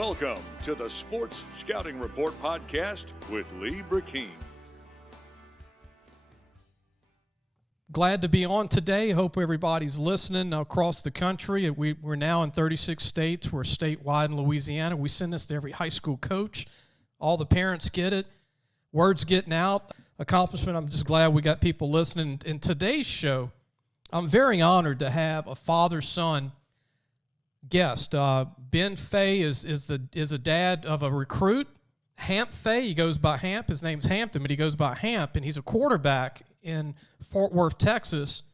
Welcome to the Sports Scouting Report podcast with Lee Brockermeyer. Glad to be on today. Hope everybody's listening across the country. We're now in 36 states. We're statewide in Louisiana. We send this to every high school coach. All the parents get it. Word's getting out. Accomplishment. I'm just glad we got people listening. In today's show, I'm very honored to have a father-son guest. Ben Fay is a dad of a recruit. Hamp Fay, he goes by Hamp. His name's Hampton, but he goes by Hamp, and he's a quarterback in Fort Worth, Texas.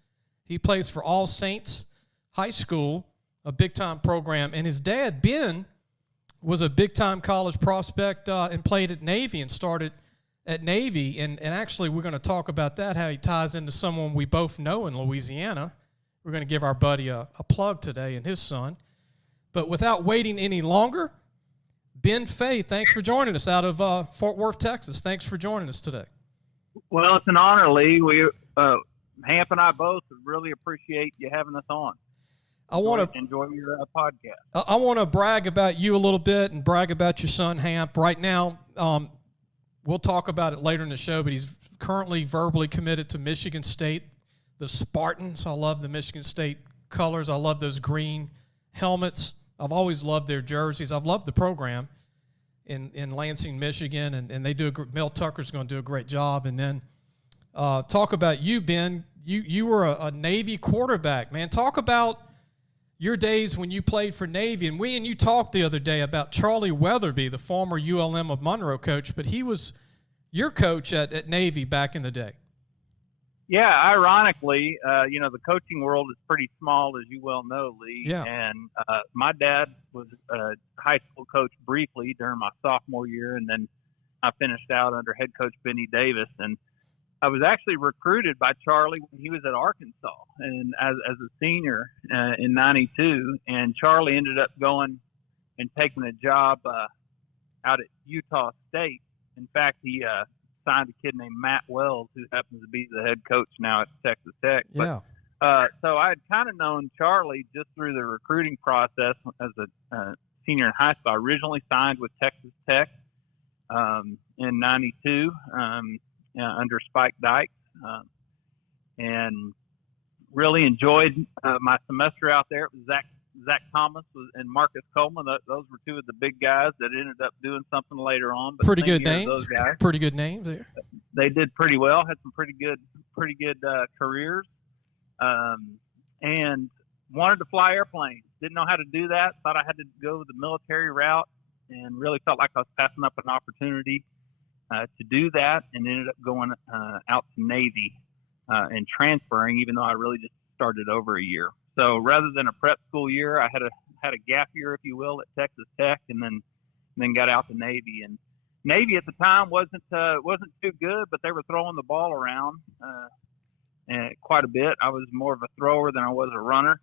He plays for All Saints High School, a big-time program. And his dad, Ben, was a big-time college prospect and played at Navy and started at Navy. And actually, we're going to talk about that, how he ties into someone we both know in Louisiana. We're going to give our buddy a plug today and his son. But without waiting any longer, Ben Fay, thanks for joining us out of Fort Worth, Texas. Thanks for joining us today. Well, it's an honor, Lee. We, Hamp and I both really appreciate you having us on. I want to enjoy your podcast. I want to brag about you a little bit and brag about your son, Hamp. Right now, we'll talk about it later in the show, but he's currently verbally committed to Michigan State, the Spartans. I love the Michigan State colors. I love those green helmets. I've always loved their jerseys. I've loved the program in Lansing, Michigan, and they do Mel Tucker's going to do a great job. And then talk about you, Ben. You were a Navy quarterback, man. Talk about your days when you played for Navy. And you talked the other day about Charlie Weatherby, the former ULM of Monroe coach, but he was your coach at Navy back in the day. Yeah, ironically, the coaching world is pretty small, as you well know, Lee. Yeah. And my dad was a high school coach briefly during my sophomore year, and then I finished out under head coach Benny Davis. And I was actually recruited by Charlie when he was at Arkansas, and as a senior in '92. And Charlie ended up going and taking a job out at Utah State. In fact, he signed a kid named Matt Wells, who happens to be the head coach now at Texas Tech. Yeah. But, so I had kind of known Charlie just through the recruiting process as a senior in high school. I originally signed with Texas Tech in '92 under Spike Dykes, and really enjoyed my semester out there. It was Zach Thomas and Marcus Coleman. Those were two of the big guys that ended up doing something later on. But pretty good names. Those guys, pretty good names there. They did pretty well. Had some pretty good careers, and wanted to fly airplanes. Didn't know how to do that. Thought I had to go the military route, and really felt like I was passing up an opportunity to do that. And ended up going out to Navy and transferring, even though I really just started over a year. So rather than a prep school year, I had a gap year, if you will, at Texas Tech, and then got out to Navy. And Navy at the time wasn't too good, but they were throwing the ball around quite a bit. I was more of a thrower than I was a runner,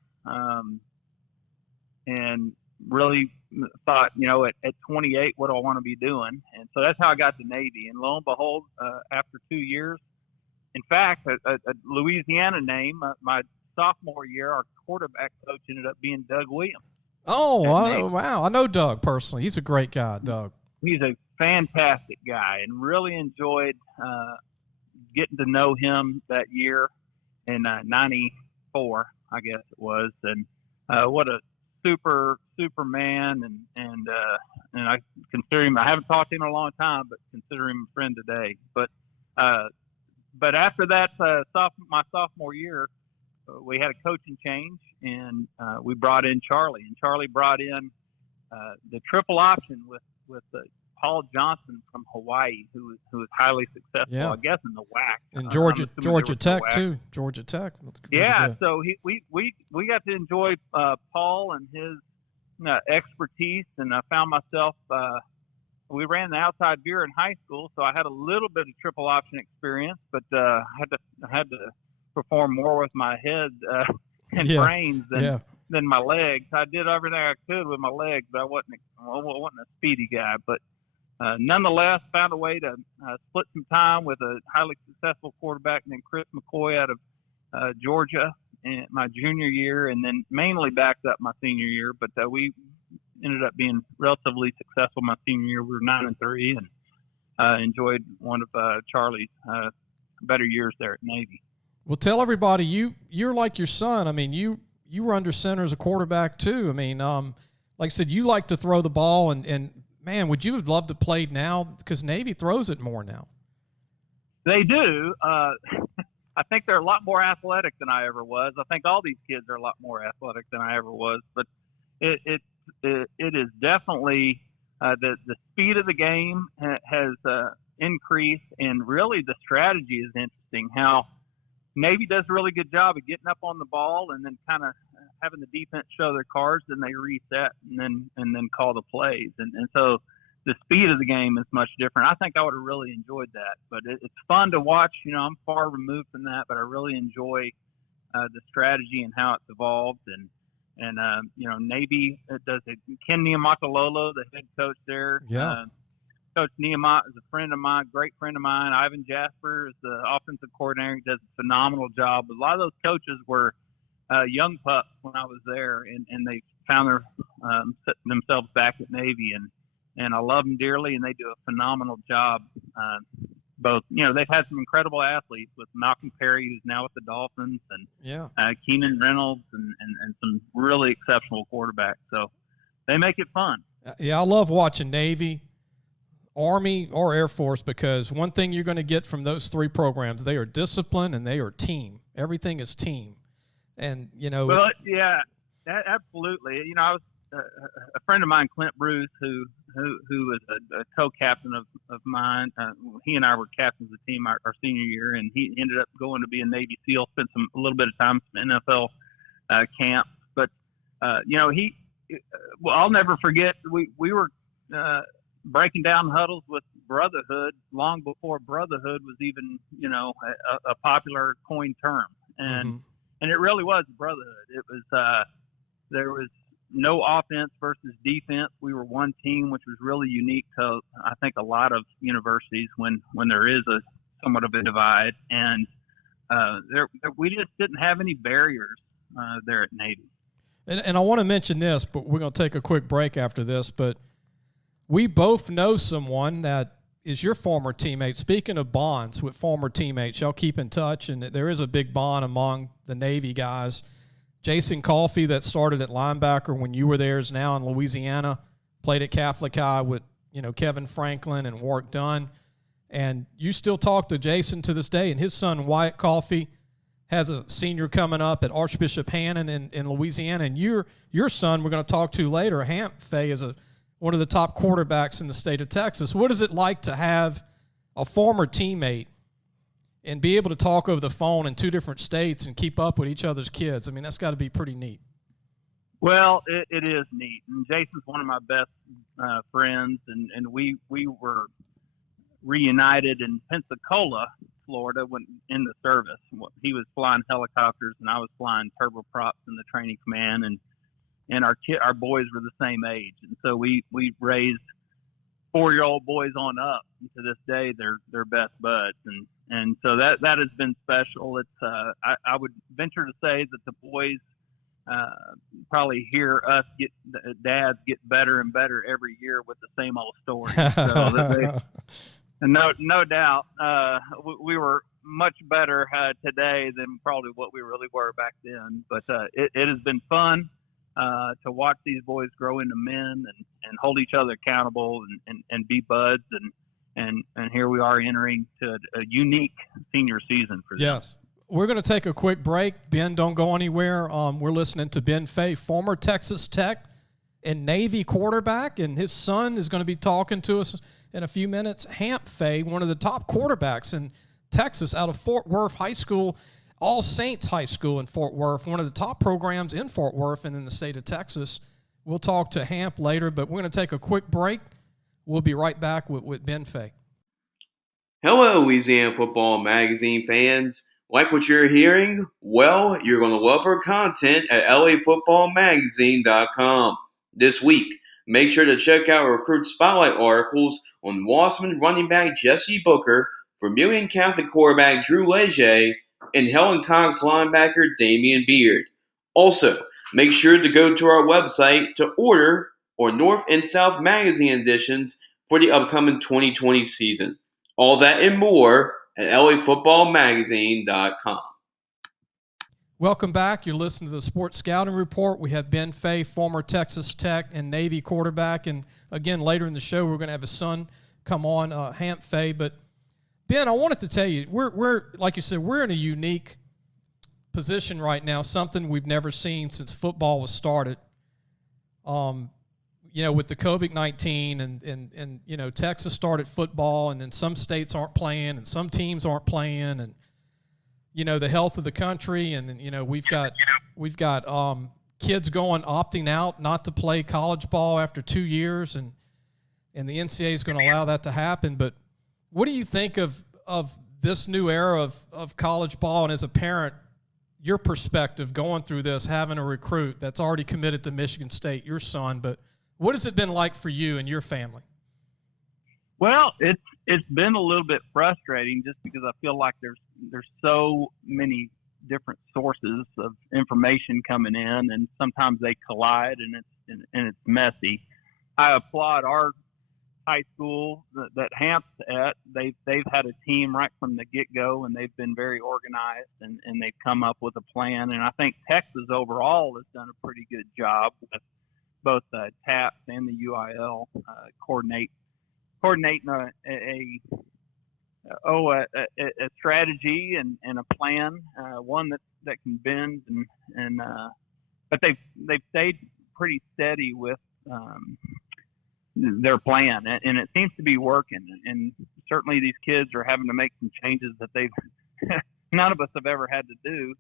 and really thought, at 28, what do I want to be doing? And so that's how I got to Navy. And lo and behold, after 2 years, in fact, a Louisiana name, my sophomore year, our quarterback coach ended up being Doug Williams. Oh, wow. I know Doug personally. He's a great guy, Doug. He's a fantastic guy, and really enjoyed getting to know him that year in '94, I guess it was. And what a superman, and I consider him. I haven't talked to him in a long time, but consider him a friend today. But after that, my sophomore year, we had a coaching change, and we brought in Charlie. And Charlie brought in the triple option with Paul Johnson from Hawaii, who was highly successful, I guess, in the WAC. And Georgia Tech too. Georgia Tech. Yeah, so we got to enjoy Paul and his expertise, and I found myself. We ran the outside veer in high school, so I had a little bit of triple option experience, but I had to perform more with my head and brains than my legs. I did everything I could with my legs, but I wasn't a speedy guy. But nonetheless, found a way to split some time with a highly successful quarterback named Colt Mccoy out of Georgia in my junior year, and then mainly backed up my senior year. But we ended up being relatively successful my senior year. We were 9-3, and enjoyed one of Charlie's better years there at Navy. Well, tell everybody you're like your son. I mean, you were under center as a quarterback too. I mean, like I said, you like to throw the ball, and man, would you have loved to play now, because Navy throws it more now? They do. I think they're a lot more athletic than I ever was. I think all these kids are a lot more athletic than I ever was. But it is definitely the speed of the game has increased, and really the strategy is interesting. How Navy does a really good job of getting up on the ball and then kind of having the defense show their cards, and they reset and then call the plays. And so the speed of the game is much different. I think I would have really enjoyed that, but it's fun to watch. You know, I'm far removed from that, but I really enjoy the strategy and how it's evolved. And you know, Navy does it. Ken Niamakalolo, the head coach there. Yeah. Coach Niamat is a friend of mine, great friend of mine. Ivan Jasper is the offensive coordinator. He does a phenomenal job. But a lot of those coaches were young pups when I was there, and they found themselves back at Navy, and I love them dearly, and they do a phenomenal job. Both, you know, they've had some incredible athletes with Malcolm Perry, who's now with the Dolphins, and Keenan Reynolds, and some really exceptional quarterbacks. So they make it fun. Yeah, I love watching Navy, Army, or Air Force, because one thing you're going to get from those three programs, they are disciplined and they are team. Everything is team. And, you know. Well, yeah, absolutely. You know, I was a friend of mine, Clint Bruce, who was a co-captain of mine. He and I were captains of the team our senior year, and he ended up going to be a Navy SEAL, spent a little bit of time in NFL camp. But, you know, I'll never forget, we were breaking down huddles with brotherhood long before brotherhood was even, you know, a popular coined term. And it really was brotherhood. It was there was no offense versus defense. We were one team, which was really unique to, I think, a lot of universities when there is somewhat of a divide. And we just didn't have any barriers there at Navy. And I want to mention this, but we're going to take a quick break after this. But we both know someone that is your former teammate. Speaking of bonds with former teammates, y'all keep in touch, and there is a big bond among the Navy guys. Jason Coffey, that started at linebacker when you were there, is now in Louisiana, played at Catholic High with, you know, Kevin Franklin and Warwick Dunn. And you still talk to Jason to this day, and his son Wyatt Coffey has a senior coming up at Archbishop Hannon in Louisiana. And your son, we're going to talk to later, Hamp Fay, is one of the top quarterbacks in the state of Texas. What is it like to have a former teammate and be able to talk over the phone in two different states and keep up with each other's kids? I mean, that's got to be pretty neat. Well, it is neat. And Jason's one of my best friends, and we were reunited in Pensacola, Florida, when in the service. He was flying helicopters, and I was flying turboprops in the training command, and our boys were the same age, and so we raised 4-year-old boys on up. And to this day, they're best buds, and so that has been special. It's I would venture to say that the boys probably hear us dads get better and better every year with the same old story. So no doubt, we were much better today than probably what we really were back then. But it has been fun to watch these boys grow into men and hold each other accountable and be buds. And here we are entering to a unique senior season for them. Yes. We're going to take a quick break. Ben, don't go anywhere. We're listening to Ben Fay, former Texas Tech and Navy quarterback, and his son is going to be talking to us in a few minutes. Hamp Fay, one of the top quarterbacks in Texas out of Fort Worth High School, All Saints High School in Fort Worth, one of the top programs in Fort Worth and in the state of Texas. We'll talk to Hamp later, but we're going to take a quick break. We'll be right back with Ben Fay. Hello, Louisiana Football Magazine fans. Like what you're hearing? Well, you're going to love our content at lafootballmagazine.com. This week, make sure to check out our recruit spotlight articles on Wasserman running back Jesse Booker, Vermilion Catholic quarterback Drew Leger, and Helen Cox linebacker Damian Beard. Also, make sure to go to our website to order or North and South magazine editions for the upcoming 2020 season. All that and more at lafootballmagazine.com. Welcome back. You're listening to the Sports Scouting Report. We have Ben Fay, former Texas Tech and Navy quarterback. And again, later in the show, we're going to have his son come on, Hamp Fay. But Ben, I wanted to tell you, we're like you said, we're in a unique position right now, something we've never seen since football was started. With the COVID-19 and Texas started football, and then some states aren't playing and some teams aren't playing, and the health of the country, and we've got kids opting out not to play college ball after 2 years, and the NCAA is going to allow that to happen. But what do you think of this new era of college ball, and as a parent, your perspective going through this, having a recruit that's already committed to Michigan State, your son, but what has it been like for you and your family? Well, it's been a little bit frustrating just because I feel like there's so many different sources of information coming in, and sometimes they collide, and it's messy. I applaud our high school that Hamp's at. They've had a team right from the get-go, and they've been very organized, and they've come up with a plan. And I think Texas overall has done a pretty good job with both TAPS and the UIL coordinating a strategy and a plan, one that can bend but they've stayed pretty steady with their plan, and it seems to be working. And certainly these kids are having to make some changes that none of us have ever had to do.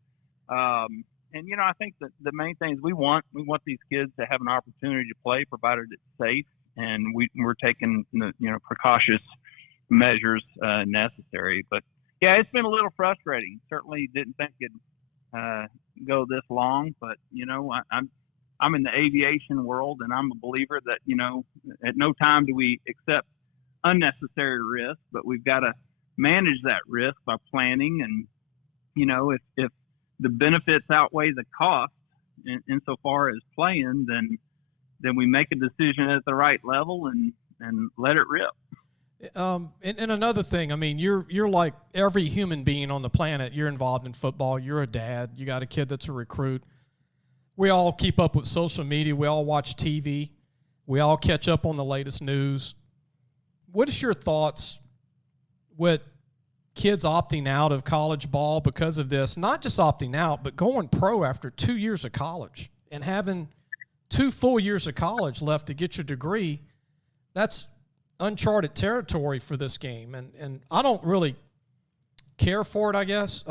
And I think that the main thing is we want these kids to have an opportunity to play, provided it's safe, and we're taking precautious measures necessary. But yeah, it's been a little frustrating. Certainly didn't think it'd go this long, but I'm in the aviation world, and I'm a believer that at no time do we accept unnecessary risk, but we've got to manage that risk by planning. And if the benefits outweigh the cost insofar as playing, then we make a decision at the right level and let it rip. And another thing, I mean, you're like every human being on the planet. You're involved in football. You're a dad. You got a kid that's a recruit. We all keep up with social media. We all watch TV. We all catch up on the latest news. What is your thoughts with kids opting out of college ball because of this? Not just opting out, but going pro after 2 years of college and having 2 full years of college left to get your degree. That's uncharted territory for this game, and I don't really care for it, I guess.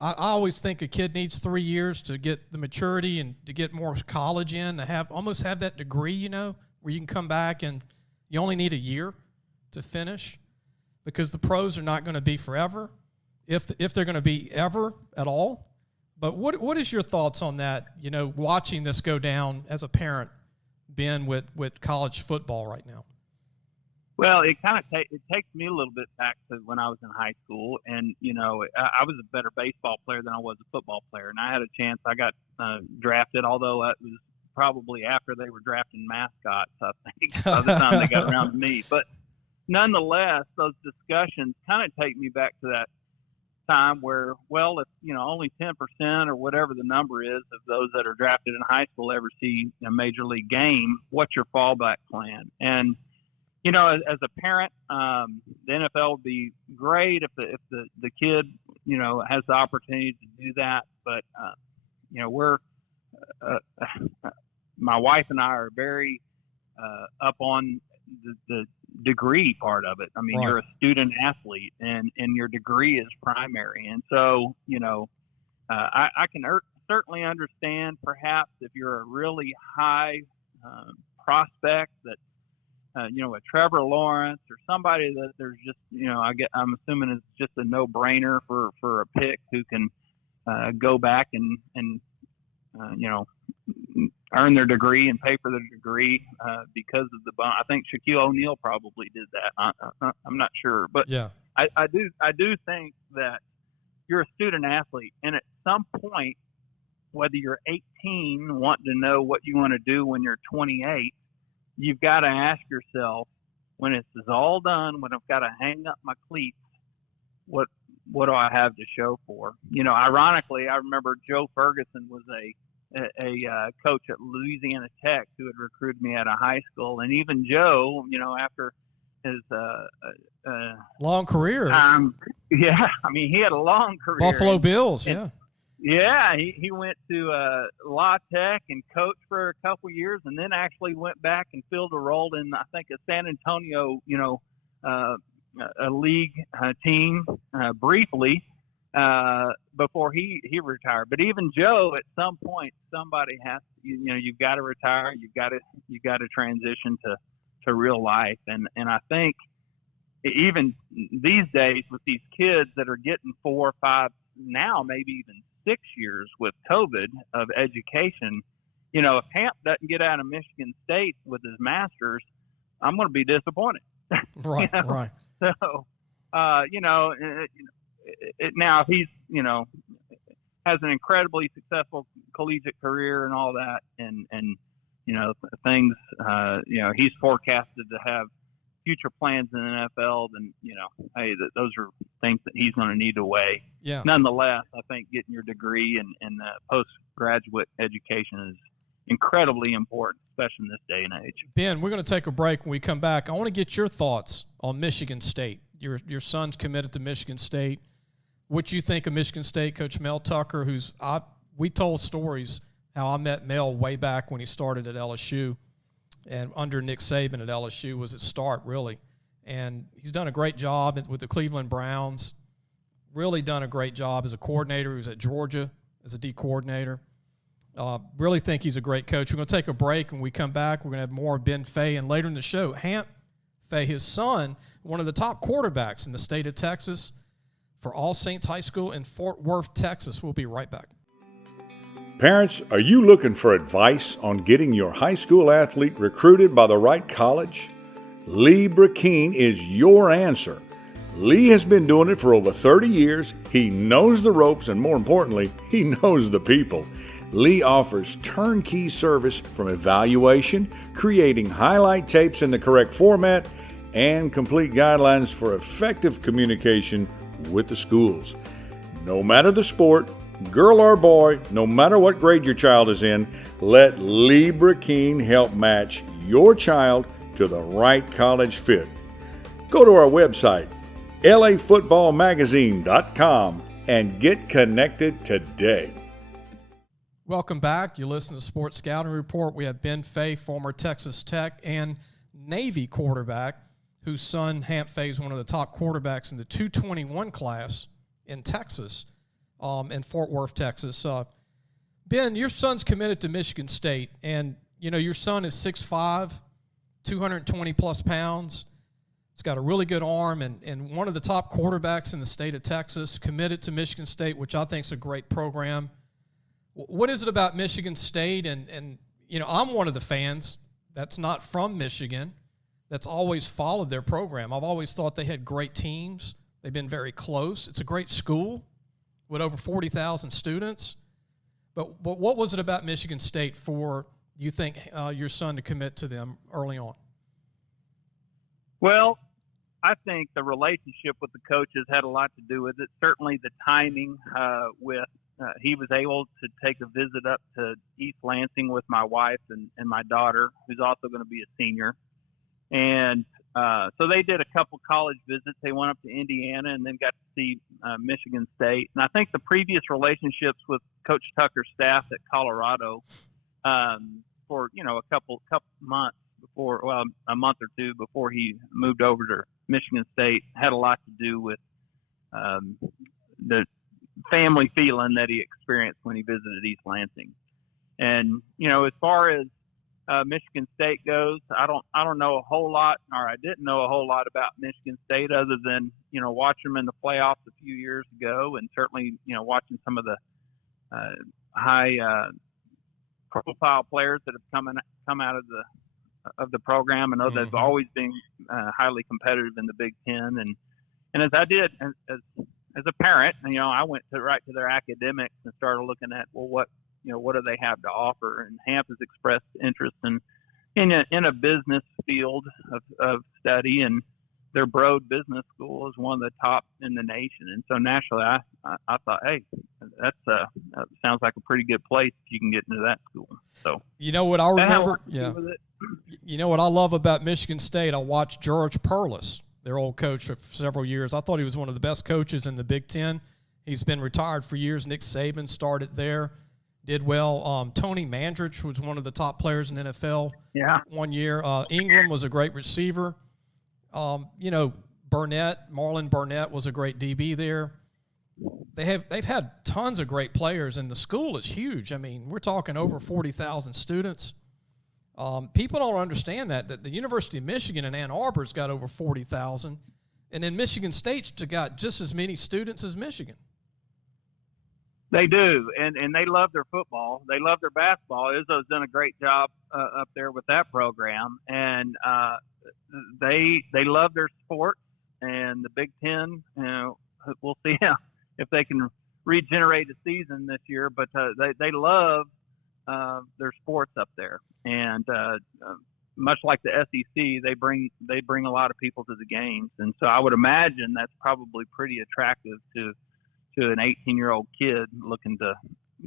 I always think a kid needs 3 years to get the maturity and to get more college in, to almost have that degree, where you can come back and you only need a year to finish, because the pros are not going to be forever, if they're going to be ever at all. But what is your thoughts on that, watching this go down as a parent, Ben, with college football right now? Well, it kind of it takes me a little bit back to when I was in high school, and I was a better baseball player than I was a football player, and I had a chance. I got drafted, although it was probably after they were drafting mascots, I think, by the time they got around to me. But nonetheless, those discussions kind of take me back to that time where, well, if only 10% or whatever the number is of those that are drafted in high school ever see a major league game, what's your fallback plan? And as a parent, the NFL would be great if the kid, has the opportunity to do that. But, we're my wife and I are very up on the degree part of it. I mean, right. You're a student athlete, and your degree is primary. And so, I can certainly understand perhaps if you're a really high prospect that, a Trevor Lawrence or somebody that there's just, I'm assuming it's just a no-brainer for a pick who can go back and earn their degree and pay for their degree because of the bond. I think Shaquille O'Neal probably did that. I'm not sure, but yeah, I do think that you're a student athlete, and at some point, whether you're 18 wanting to know what you want to do when you're 28, you've got to ask yourself, when this is all done, when I've got to hang up my cleats, what do I have to show for? Ironically, I remember Joe Ferguson was a coach at Louisiana Tech who had recruited me out of high school, and even Joe, after his long career, he had a long career. Buffalo Bills, yeah. Yeah, he went to La Tech and coached for a couple years, and then actually went back and filled a role in, I think, a San Antonio, a league team briefly before he retired. But even Joe, at some point, somebody has to, you've got to retire. You've got to transition to real life, and I think even these days with these kids that are getting 4 or 5, now maybe even 6 years with COVID of education, if Hamp doesn't get out of Michigan State with his master's, I'm going to be disappointed. Right, right. So, now if he's, has an incredibly successful collegiate career and all that, and things, he's forecasted to have future plans in the NFL, then, hey, those are things that he's going to need to weigh. Yeah. Nonetheless, I think getting your degree and postgraduate education is incredibly important, especially in this day and age. Ben, we're going to take a break. When we come back, I want to get your thoughts on Michigan State. Your son's committed to Michigan State. What you think of Michigan State, Coach Mel Tucker, we told stories how I met Mel way back when he started at LSU. And under Nick Saban at LSU was its start, really. And he's done a great job with the Cleveland Browns, really done a great job as a coordinator. He was at Georgia as a D coordinator. Really think he's a great coach. We're going to take a break. When we come back, we're going to have more of Ben Fay. And later in the show, Hamp Fay, his son, one of the top quarterbacks in the state of Texas for All Saints High School in Fort Worth, Texas. We'll be right back. Parents, are you looking for advice on getting your high school athlete recruited by the right college? Lee Brockermeyer is your answer. Lee has been doing it for over 30 years. He knows the ropes, and more importantly, he knows the people. Lee offers turnkey service from evaluation, creating highlight tapes in the correct format, and complete guidelines for effective communication with the schools. No matter the sport, girl or boy, no matter what grade your child is in, let Lee Brockermeyer help match your child to the right college fit. Go to our website, lafootballmagazine.com, and get connected today. Welcome back. You listen to Sports Scouting Report. We have Ben Fay, former Texas Tech and Navy quarterback, whose son, Hamp Fay, is one of the top quarterbacks in the 221 class in Texas. In Fort Worth, Texas. Ben, your son's committed to Michigan State, and, your son is 6'5", 220-plus pounds. He's got a really good arm, and one of the top quarterbacks in the state of Texas, committed to Michigan State, which I think is a great program. What is it about Michigan State? And I'm one of the fans that's not from Michigan that's always followed their program. I've always thought they had great teams. They've been very close. It's a great school with over 40,000 students. But what was it about Michigan State for, you think, your son to commit to them early on? Well, I think the relationship with the coaches had a lot to do with it. Certainly the timing he was able to take a visit up to East Lansing with my wife and my daughter, who's also going to be a senior. And so they did a couple college visits. They went up to Indiana and then got to see Michigan State. And I think the previous relationships with Coach Tucker's staff at Colorado for, a couple months before, a month or two before he moved over to Michigan State had a lot to do with the family feeling that he experienced when he visited East Lansing. And, as far as Michigan State goes, I don't know a whole lot, or I didn't know a whole lot about Michigan State other than, watching them in the playoffs a few years ago, and certainly, watching some of the high profile players that have come out of the program. I know they've always been highly competitive in the Big Ten, and as I did as a parent, I went right to their academics and started looking at, well, what do they have to offer? And Hamp has expressed interest in in a business field of study, and their Broad Business School is one of the top in the nation. And so naturally, I thought, hey, that sounds like a pretty good place if you can get into that school. So you know what I remember? Yeah. You know what I love about Michigan State? I watched George Perlis, their old coach, for several years. I thought he was one of the best coaches in the Big Ten. He's been retired for years. Nick Saban started there, did well. Tony Mandrich was one of the top players in the NFL. Yeah. One year. Ingram was a great receiver. Marlon Burnett was a great DB there. They've had tons of great players, and the school is huge. I mean, we're talking over 40,000 students. People don't understand that the University of Michigan in Ann Arbor's got over 40,000, and then Michigan State's got just as many students as Michigan. They do, and they love their football. They love their basketball. Izzo's done a great job up there with that program, and they love their sports. And the Big Ten, we'll see if they can regenerate a season this year. But they love their sports up there, and much like the SEC, they bring a lot of people to the games, and so I would imagine that's probably pretty attractive to an 18-year-old kid looking to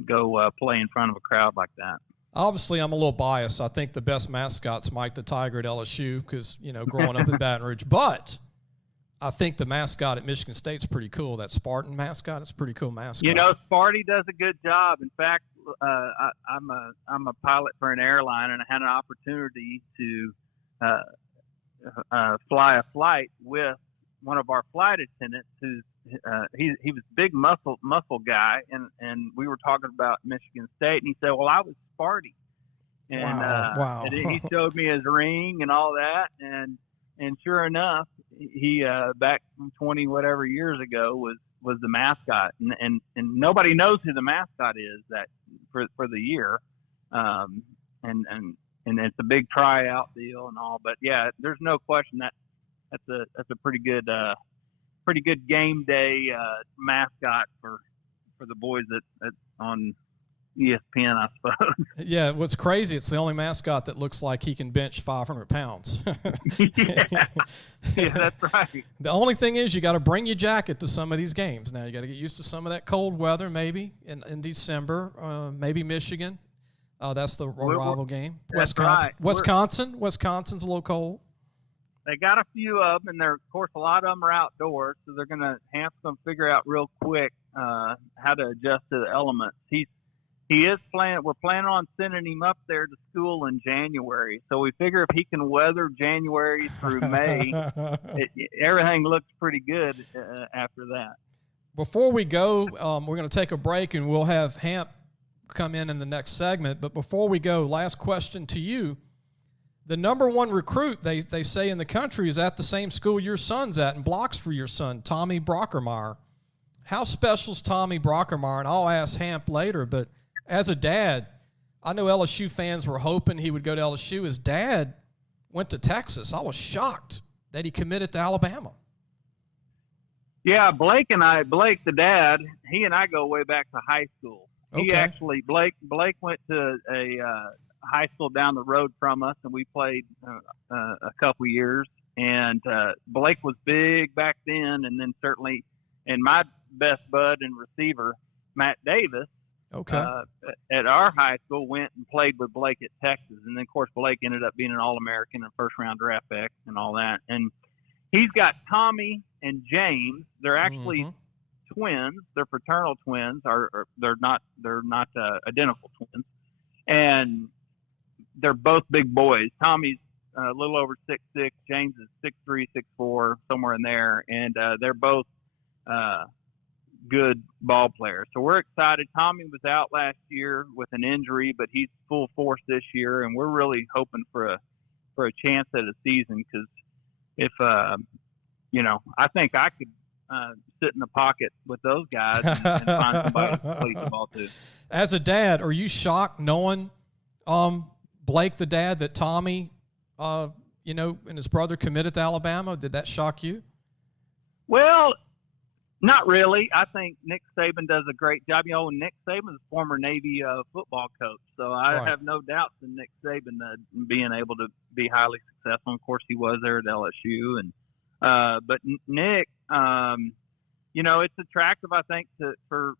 go play in front of a crowd like that. Obviously, I'm a little biased. I think the best mascot's Mike the Tiger at LSU because, growing up in Baton Rouge. But I think the mascot at Michigan State's pretty cool. That Spartan mascot is a pretty cool mascot. Sparty does a good job. In fact, I'm a pilot for an airline, and I had an opportunity to fly a flight with one of our flight attendants who's he was a big muscle guy, and we were talking about Michigan State, and he said, well, I was Sparty. And, wow. And he showed me his ring and all that, and sure enough, he back 20 whatever years ago was the mascot, and nobody knows who the mascot is that for the year, and it's a big tryout deal and all, but yeah, there's no question that's a pretty good game day mascot for the boys at on ESPN, I suppose. Yeah, what's crazy, it's the only mascot that looks like he can bench 500 pounds. Yeah, that's right. The only thing is you got to bring your jacket to some of these games. Now you got to get used to some of that cold weather maybe in December, maybe Michigan. That's the rival game. Wisconsin. Right. Wisconsin's a little cold. They got a few of them, and of course, a lot of them are outdoors, so they're Hamp's going to figure out real quick how to adjust to the elements. He is planning. We're planning on sending him up there to school in January, so we figure if he can weather January through May, everything looks pretty good after that. Before we go, we're going to take a break, and we'll have Hamp come in the next segment. But before we go, last question to you. The number one recruit, they say, in the country is at the same school your son's at and blocks for your son, Tommy Brockermeyer. How special is Tommy Brockermeyer? And I'll ask Hamp later, but as a dad, I know LSU fans were hoping he would go to LSU. His dad went to Texas. I was shocked that he committed to Alabama. Yeah, Blake the dad, he and I go way back to high school. Okay. He actually, Blake went to a high school down the road from us, and we played a couple years. And Blake was big back then, and then certainly, and my best bud and receiver, Matt Davis, at our high school went and played with Blake at Texas. And then, of course, Blake ended up being an All-American and first-round draft pick and all that. And he's got Tommy and James. They're actually twins. They're fraternal twins. They're not identical twins. And they're both big boys. Tommy's a little over 6'6". James is 6'3", 6'4", somewhere in there. And they're both good ball players. So we're excited. Tommy was out last year with an injury, but he's full force this year. And we're really hoping for a chance at a season because if, I think I could sit in the pocket with those guys and find somebody to play the ball to. As a dad, are you shocked knowing Blake, the dad, that Tommy, and his brother committed to Alabama? Did that shock you? Well, Not really. I think Nick Saban does a great job. Nick Saban is a former Navy football coach, so I have no doubts in Nick Saban being able to be highly successful. Of course, he was there at LSU, but Nick, it's attractive, I think, for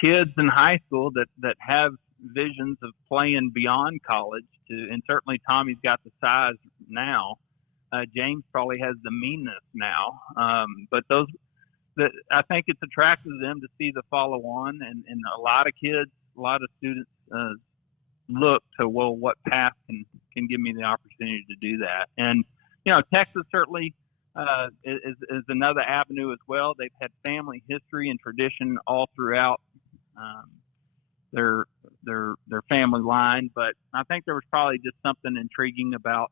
kids in high school that have visions of playing beyond college. And certainly Tommy's got the size now. James probably has the meanness now, but I think it's attractive to them to see the follow on, and a lot of kids, a lot of students look to, well, what path can give me the opportunity to do that. And Texas certainly is another avenue as well. They've had family history and tradition all throughout their family line, but I think there was probably just something intriguing about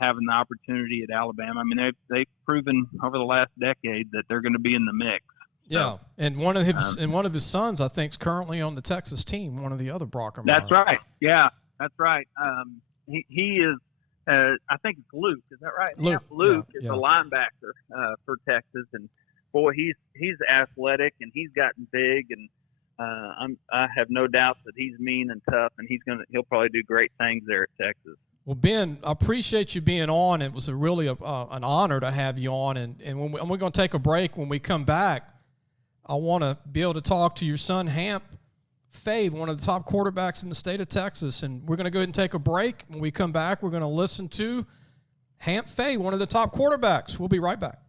having the opportunity at Alabama. I mean, they've proven over the last decade that they're going to be in the mix. Yeah, and one of his sons, I think, is currently on the Texas team. One of the other Brockermeyer. That's right. Yeah, that's right. He is. I think it's Luke. Is that right? Luke. Yeah, Luke is a linebacker for Texas, and boy, he's athletic and he's gotten big, and I have no doubt that he's mean and tough, and he'll probably do great things there at Texas. Well, Ben, I appreciate you being on. It was really an honor to have you on. And we're going to take a break. When we come back, I want to be able to talk to your son, Hamp Fay, one of the top quarterbacks in the state of Texas. And we're going to go ahead and take a break. When we come back, we're going to listen to Hamp Fay, one of the top quarterbacks. We'll be right back.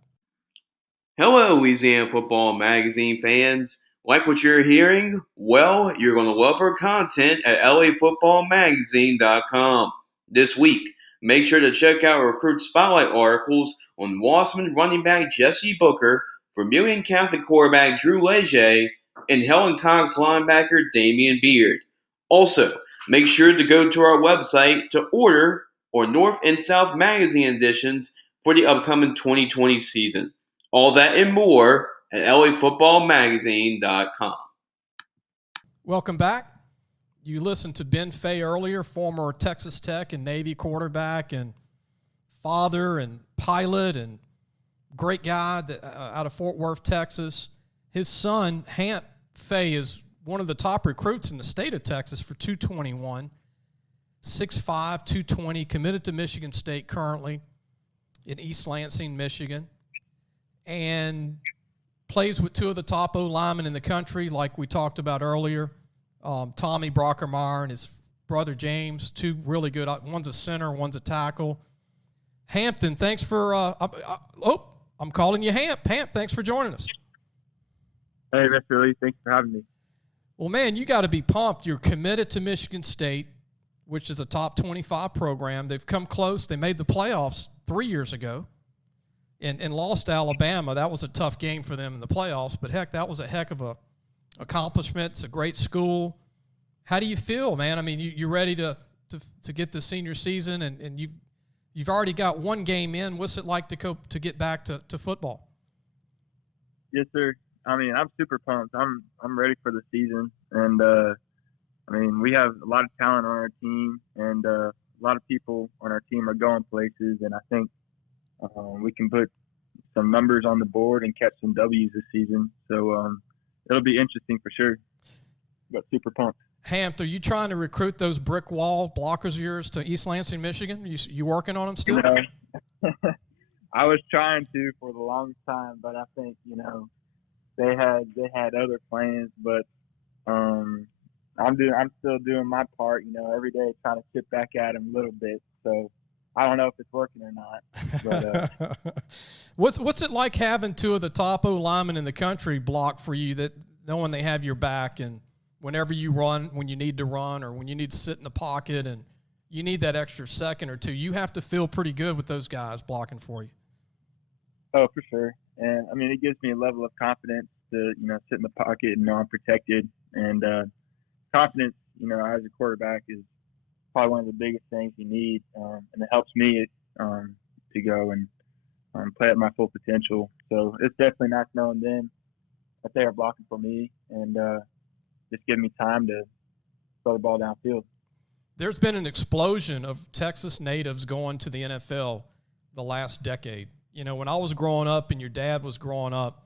Hello, Louisiana Football Magazine fans. Like what you're hearing? Well, you're going to love our content at lafootballmagazine.com. This week, make sure to check out our recruit spotlight articles on Wasserman running back Jesse Booker, Vermilion Catholic quarterback Drew Leger, and Helen Cox linebacker Damian Beard. Also, make sure to go to our website to order our North and South magazine editions for the upcoming 2020 season. All that and more at lafootballmagazine.com. Welcome back. You listened to Ben Fay earlier, former Texas Tech and Navy quarterback and father and pilot and great guy out of Fort Worth, Texas. His son, Hamp Fay, is one of the top recruits in the state of Texas for 221, 6'5", 220, committed to Michigan State currently in East Lansing, Michigan, and plays with two of the top O-linemen in the country, like we talked about earlier. Tommy Brockermeyer and his brother James, two really good. One's a center, one's a tackle. Hampton, thanks for I'm calling you Hamp. Hamp, thanks for joining us. Hey, Mr. Lee, thanks for having me. Well, man, you got to be pumped. You're committed to Michigan State, which is a top 25 program. They've come close. They made the playoffs 3 years ago and lost to Alabama. That was a tough game for them in the playoffs, but heck, that was a heck of a accomplishment. It's a great school. How do you feel, man? I mean, you're ready to get the senior season, and you've already got one game in. What's it like to get back to football? Yes, sir. I mean, I'm super pumped. I'm ready for the season, and we have a lot of talent on our team, and a lot of people on our team are going places, and I think we can put some numbers on the board and catch some W's this season. So it'll be interesting for sure, but super pumped. Hamp, are you trying to recruit those brick wall blockers of yours to East Lansing, Michigan? You working on them still? I was trying to for the longest time, but I think they had other plans. But I'm still doing my part. Every day trying to chip back at them a little bit. So I don't know if it's working or not. But what's it like having two of the top O linemen in the country block for you, that knowing they have your back, and whenever you run, when you need to run, or when you need to sit in the pocket and you need that extra second or two, you have to feel pretty good with those guys blocking for you. Oh, for sure. And I mean, it gives me a level of confidence to, sit in the pocket and know I'm protected. And confidence, as a quarterback is probably one of the biggest things you need. And it helps me to go and play at my full potential. So it's definitely nice knowing them that they are blocking for me and just giving me time to throw the ball downfield. There's been an explosion of Texas natives going to the NFL the last decade. You know, when I was growing up and your dad was growing up,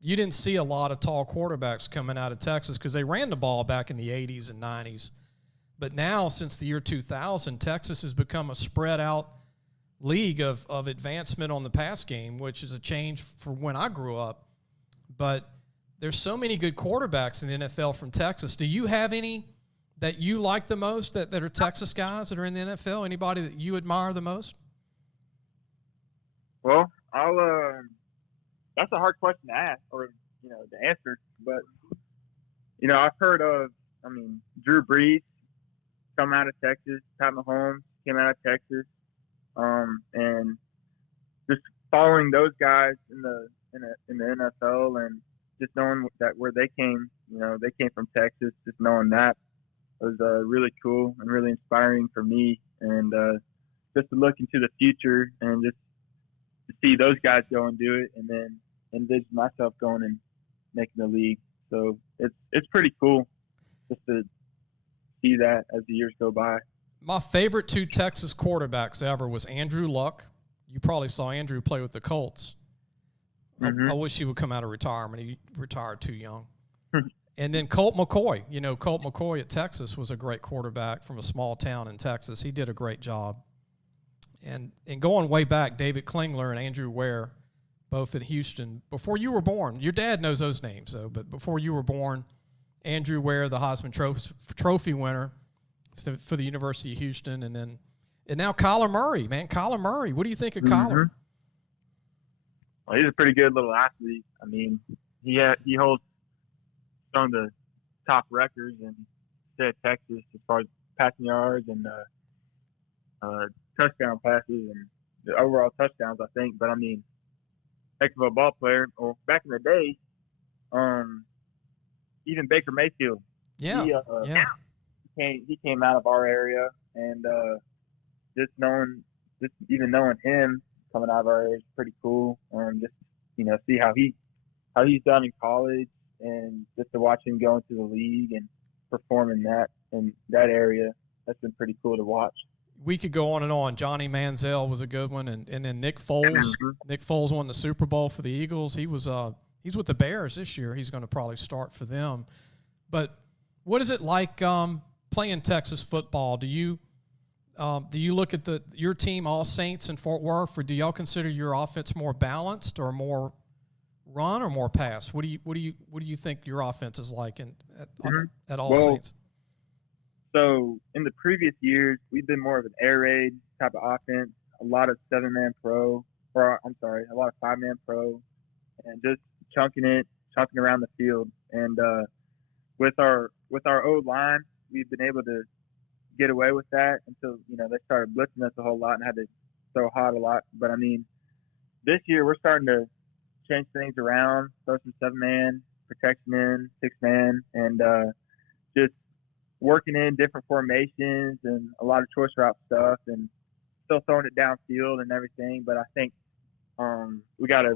you didn't see a lot of tall quarterbacks coming out of Texas because they ran the ball back in the 80s and 90s. But now, since the year 2000, Texas has become a spread-out league of advancement on the pass game, which is a change from when I grew up. But there's so many good quarterbacks in the NFL from Texas. Do you have any that you like the most that are Texas guys that are in the NFL? Anybody that you admire the most? Well, that's a hard question to ask or, to answer. But, I've heard of, Drew Brees come out of Texas. Pat Mahomes came out of Texas. And just following those guys in the NFL and just knowing that where they came, they came from Texas, just knowing that was really cool and really inspiring for me. And just to look into the future and just to see those guys go and do it, and then envision myself going and making the league. So it's pretty cool just to see that as the years go by. My favorite 2 Texas quarterbacks ever was Andrew Luck. You probably saw Andrew play with the Colts. Mm-hmm. I wish he would come out of retirement. He retired too young. And then Colt McCoy. Colt McCoy at Texas was a great quarterback from a small town in Texas. He did a great job. And going way back, David Klingler and Andrew Ware, both at Houston, before you were born. Your dad knows those names, though, but before you were born, Andrew Ware, the Heisman Trophy winner for the University of Houston, and now Kyler Murray, man. Kyler Murray. What do you think of Kyler? Well, he's a pretty good little athlete. He holds some of the top records in the state of Texas as far as passing yards and touchdown passes and the overall touchdowns, I think. But heck of a ball player. Well, back in the day, even Baker Mayfield. Yeah. He came out of our area, and just even knowing him coming out of our area is pretty cool. Just see how he's done in college, and just to watch him go into the league and perform in that area, that's been pretty cool to watch. We could go on and on. Johnny Manziel was a good one, and then Nick Foles. Mm-hmm. Nick Foles won the Super Bowl for the Eagles. He's with the Bears this year. He's going to probably start for them. But what is it like playing Texas football? Do you look at your team, All Saints in Fort Worth, or do y'all consider your offense more balanced or more run or more pass? What do you think your offense is like at All Saints? So in the previous years, we've been more of an air raid type of offense, a lot of 7-man pro, a lot of 5-man pro, and just chunking around the field. And with our O-line, we've been able to get away with that until, they started blitzing us a whole lot and had to throw hot a lot. But this year we're starting to change things around, throw some 7-man, protection in, 6-man, and just working in different formations and a lot of choice route stuff, and still throwing it downfield and everything. But I think we got a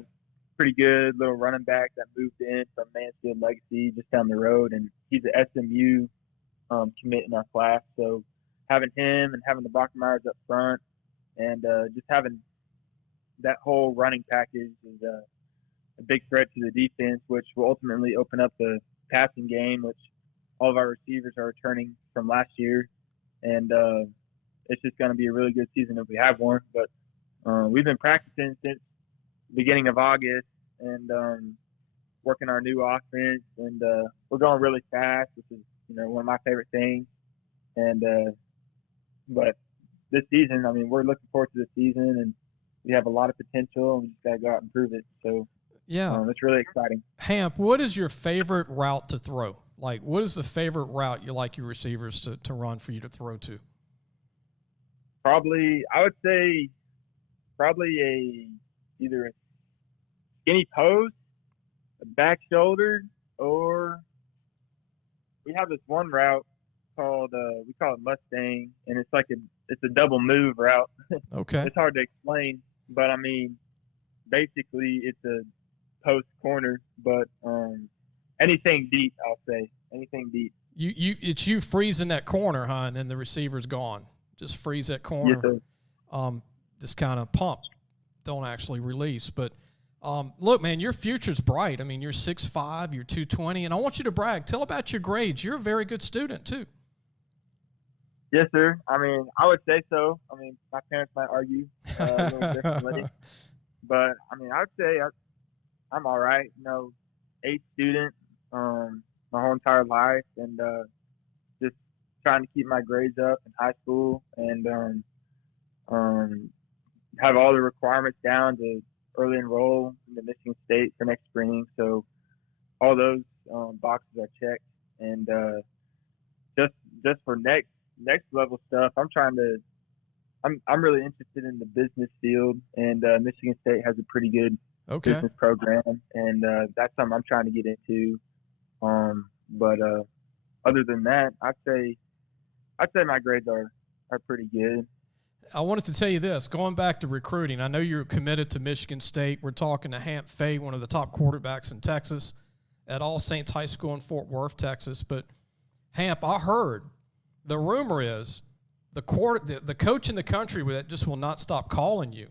pretty good little running back that moved in from Mansfield Legacy just down the road, and he's an SMU commit in our class. So having him and having the Brockermeyers up front and just having that whole running package is a big threat to the defense, which will ultimately open up the passing game, which all of our receivers are returning from last year. And it's just going to be a really good season if we have one. But we've been practicing since the beginning of August and working our new offense. And we're going really fast, which is, one of my favorite things. And but this season, we're looking forward to this season, and we have a lot of potential, and we just got to go out and prove it. So yeah, it's really exciting. Hamp, what is your favorite route to throw? Like, what is the favorite route you like your receivers to run for you to throw to? I would say either a skinny post, a back shoulder, or we have this one route called we call it Mustang, and it's like it's a double move route. Okay. It's hard to explain, but basically it's a post corner, but anything deep, I'll say. Anything deep. It's you freezing that corner, huh? And then the receiver's gone. Just freeze that corner. Yes, just kind of pump. don't actually release. But look, man, your future's bright. I mean, you're 6'5", you're 220, and I want you to brag. Tell about your grades. You're a very good student too. Yes, sir. I mean, I would say so. I mean, my parents might argue a little differently, but I mean, I would say I'm all right. You know, A student my whole entire life, and just trying to keep my grades up in high school, and have all the requirements down to early enroll in the Michigan State for next spring. So all those boxes are checked, and just for next level stuff, I'm really interested in the business field, and Michigan State has a pretty good business program, and that's something I'm trying to get into. But other than that, I'd say my grades are pretty good. I wanted to tell you this, going back to recruiting, I know you're committed to Michigan State. We're talking to Hamp Fay, one of the top quarterbacks in Texas at All Saints High School in Fort Worth, Texas. But Hamp, I heard the rumor is the coach in the country that just will not stop calling you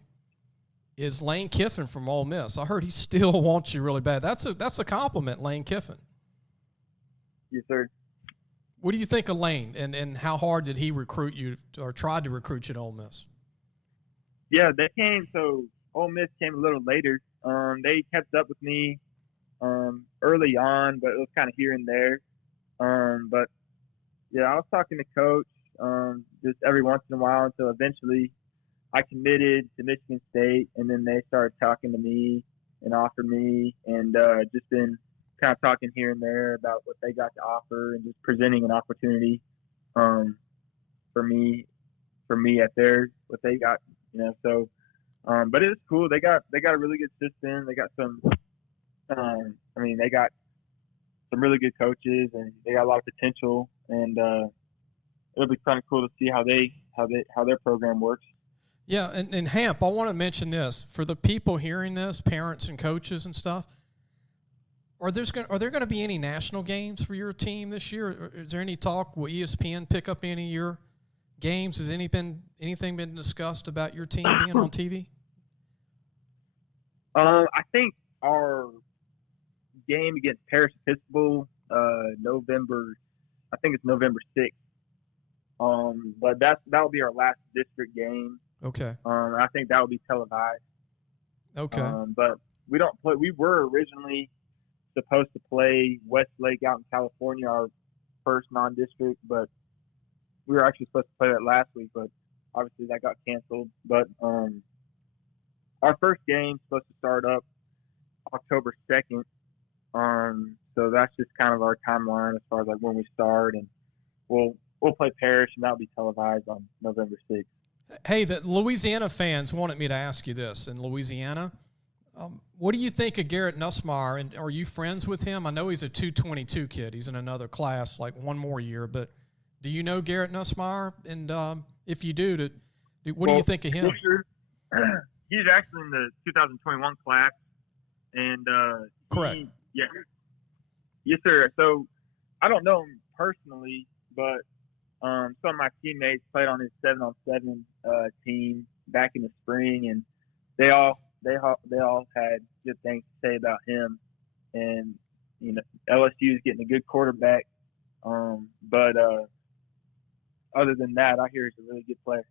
is Lane Kiffin from Ole Miss. I heard he still wants you really bad. That's a compliment, Lane Kiffin. Yes, sir. What do you think of Lane, and how hard did he recruit you or tried to recruit you to Ole Miss? Yeah, so Ole Miss came a little later. They kept up with me early on, but it was kind of here and there. But yeah, I was talking to Coach just every once in a while until eventually I committed to Michigan State, and then they started talking to me and offered me, and just been kind of talking here and there about what they got to offer, and just presenting an opportunity for me at theirs, what they got, you know. So, but it was cool. They got a really good system. They got some, they got some really good coaches, and they got a lot of potential. And it'll be kind of cool to see how their program works. Yeah, and Hamp, I want to mention this for the people hearing this, parents and coaches and stuff. Are there going to be any national games for your team this year? Or is there any talk? Will ESPN pick up any of your games? Has anything been discussed about your team being on TV? I think our game against Paris Episcopal, November 6th. But that'll be our last district game. Okay. I think that will be televised. Okay. But we don't play. We were originally supposed to play Westlake out in California, our first non-district, but we were actually supposed to play that last week, but obviously that got canceled. But our first game's supposed to start up October 2nd. So that's just kind of our timeline as far as like when we start, and we'll play Parrish, and that'll be televised on November 6th. Hey, the Louisiana fans wanted me to ask you this. In Louisiana, what do you think of Garrett Nussmeier, and are you friends with him? I know he's a 222 kid. He's in another class, like one more year. But do you know Garrett Nussmeier? And if you do, what do you think of him? Sure. He's actually in the 2021 class. And correct. Yes, sir. So I don't know him personally, but some of my teammates played on his 7-on-7 team back in the spring, and they all had good things to say about him. And you know, LSU is getting a good quarterback, but other than that, I hear he's a really good player.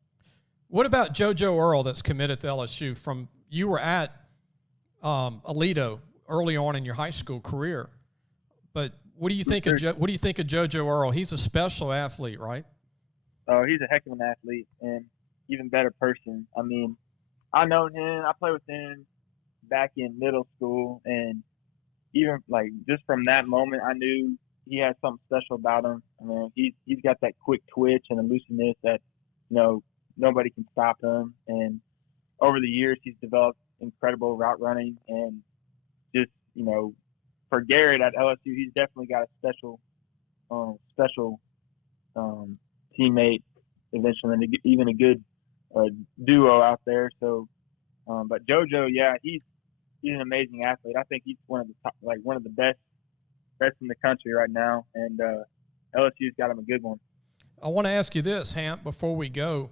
What about JoJo Earle that's committed to LSU? You were at Aledo early on in your high school career, but what do you think of JoJo Earle? He's a special athlete, right? Oh, he's a heck of an athlete and even better person. I mean, I know him. I played with him back in middle school, and even like just from that moment, I knew he had something special about him. I mean, he's got that quick twitch and elusiveness that nobody can stop him. And over the years, he's developed incredible route running, and just for Garrett at LSU, he's definitely got a special teammate eventually, and even a good duo out there. So, but JoJo, yeah, he's an amazing athlete. I think he's one of the best in the country right now, and LSU's got him a good one. I want to ask you this, Hamp, before we go.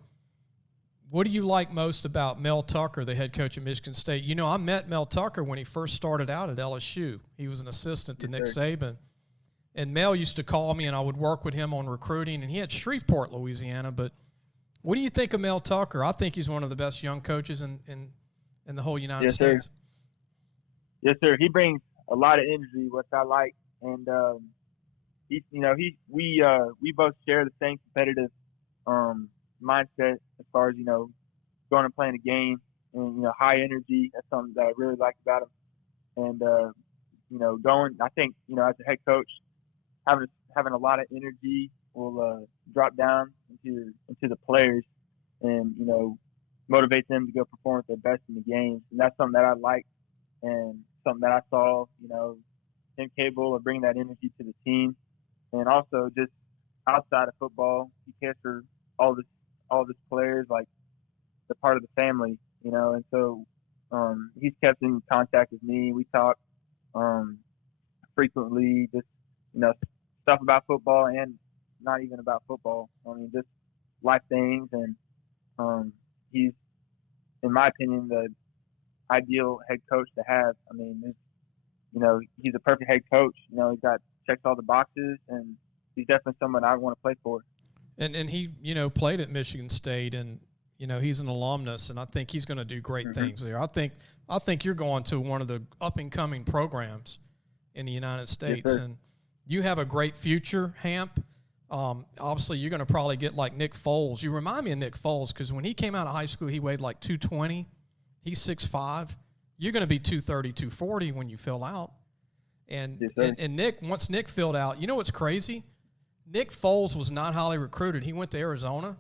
what do you like most about Mel Tucker, the head coach at Michigan State? You know, I met Mel Tucker when he first started out at LSU. He was an assistant to Nick Saban. And Mel used to call me, and I would work with him on recruiting. And he had Shreveport, Louisiana. But what do you think of Mel Tucker? I think he's one of the best young coaches in the whole United States. Sir. Yes, sir. He brings a lot of energy, which I like. And, we both share the same competitive mindset as far as, going and playing a game and, high energy. That's something that I really like about him. And, I think, as a head coach, having a lot of energy will drop down into the players and, motivate them to go perform at their best in the games. And that's something that I like and something that I saw, him capable of bringing that energy to the team. And also just outside of football, he cares for all his players, like the part of the family, and so he's kept in contact with me. We talk frequently, just, stuff about football and not even about football. I mean, just life things. And he's, in my opinion, the ideal head coach to have. I mean, he's a perfect head coach. He's checks all the boxes, and he's definitely someone I want to play for. And he, played at Michigan State, and, he's an alumnus, and I think he's going to do great things there. I think you're going to one of the up-and-coming programs in the United States, yes, and you have a great future, Hamp. Obviously, you're going to probably get like Nick Foles. You remind me of Nick Foles because when he came out of high school, he weighed like 220. He's 6'5". You're going to be 230, 240 when you fill out. And, yes, and Nick, once Nick filled out, you know what's crazy? Nick Foles was not highly recruited. He went to Arizona,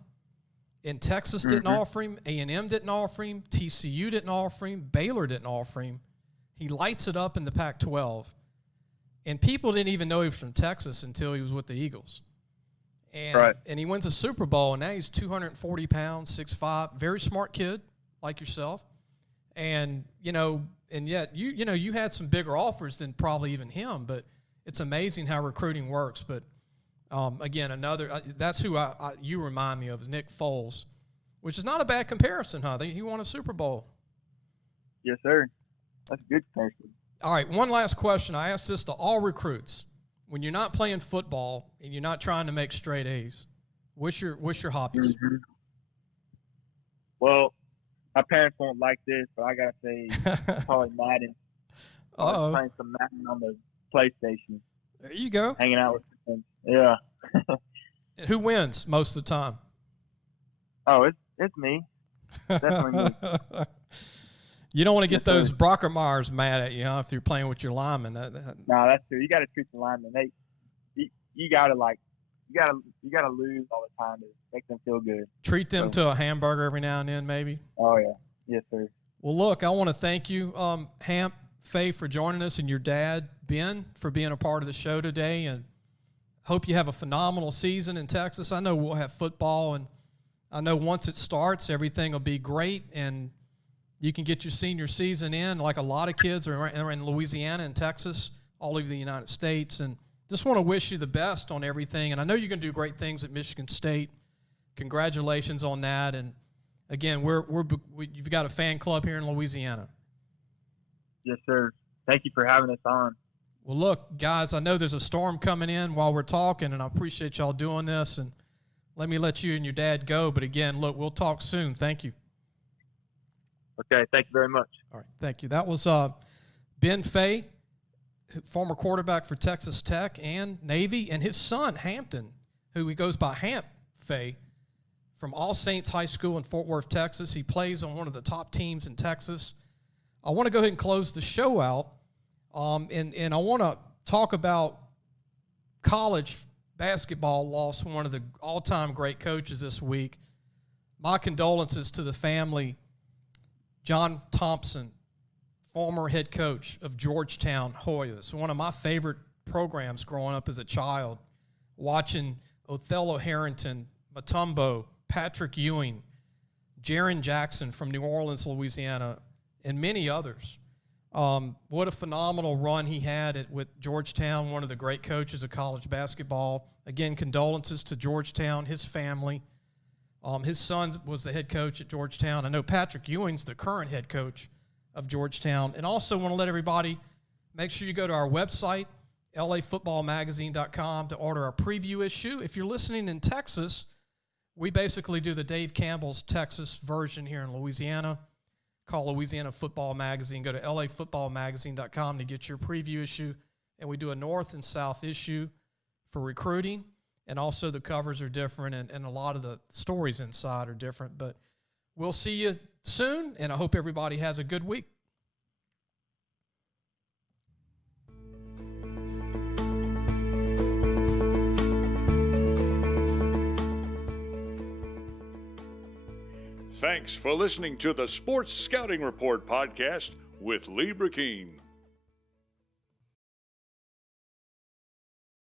and Texas didn't offer him. A&M didn't offer him. TCU didn't offer him. Baylor didn't offer him. He lights it up in the Pac-12. And people didn't even know he was from Texas until he was with the Eagles. And he wins a Super Bowl, and now he's 240 pounds, 6'5", very smart kid like yourself. And, and yet you had some bigger offers than probably even him, but it's amazing how recruiting works. But, again, that's who you remind me of is Nick Foles, which is not a bad comparison, huh? He won a Super Bowl. Yes, sir. That's a good comparison. All right, one last question. I ask this to all recruits. When you're not playing football and you're not trying to make straight A's, what's your hobbies? Well, my parents won't like this, but I gotta say probably Madden. Playing some Madden on the PlayStation. There you go. Hanging out with friends. Yeah. Who wins most of the time? Oh, it's me. Definitely me. You don't want to get those Brockermeyers mad at you, huh? If you're playing with your linemen. No, that's true. You got to treat the linemen. You gotta lose all the time to make them feel good. Treat them to a hamburger every now and then, maybe. Oh yeah, yes sir. Well, look, I want to thank you, Hamp Fay, for joining us, and your dad Ben for being a part of the show today. And hope you have a phenomenal season in Texas. I know we'll have football, and I know once it starts, everything will be great, and you can get your senior season in like a lot of kids are in Louisiana and Texas, all over the United States. And just want to wish you the best on everything. And I know you're going to do great things at Michigan State. Congratulations on that. And, again, you've got a fan club here in Louisiana. Yes, sir. Thank you for having us on. Well, look, guys, I know there's a storm coming in while we're talking, and I appreciate y'all doing this. And let me let you and your dad go. But, again, look, we'll talk soon. Thank you. Okay, thank you very much. All right, thank you. That was Ben Fay, former quarterback for Texas Tech and Navy, and his son, Hampton, who he goes by Hamp Fay, from All Saints High School in Fort Worth, Texas. He plays on one of the top teams in Texas. I want to go ahead and close the show out, and I want to talk about college basketball lost one of the all-time great coaches this week. My condolences to the family. John Thompson, former head coach of Georgetown Hoyas, one of my favorite programs growing up as a child, watching Othello Harrington, Mutombo, Patrick Ewing, Jaren Jackson from New Orleans, Louisiana, and many others. What a phenomenal run he had with Georgetown, one of the great coaches of college basketball. Again, condolences to Georgetown, his family. His son was the head coach at Georgetown. I know Patrick Ewing's the current head coach of Georgetown. And also want to let everybody make sure you go to our website, lafootballmagazine.com, to order our preview issue. If you're listening in Texas, we basically do the Dave Campbell's Texas version here in Louisiana. Call Louisiana Football Magazine. Go to lafootballmagazine.com to get your preview issue. And we do a North and South issue for recruiting. And also the covers are different, and a lot of the stories inside are different. But we'll see you soon, and I hope everybody has a good week. Thanks for listening to the Sports Scouting Report podcast with Lee Brockermeyer.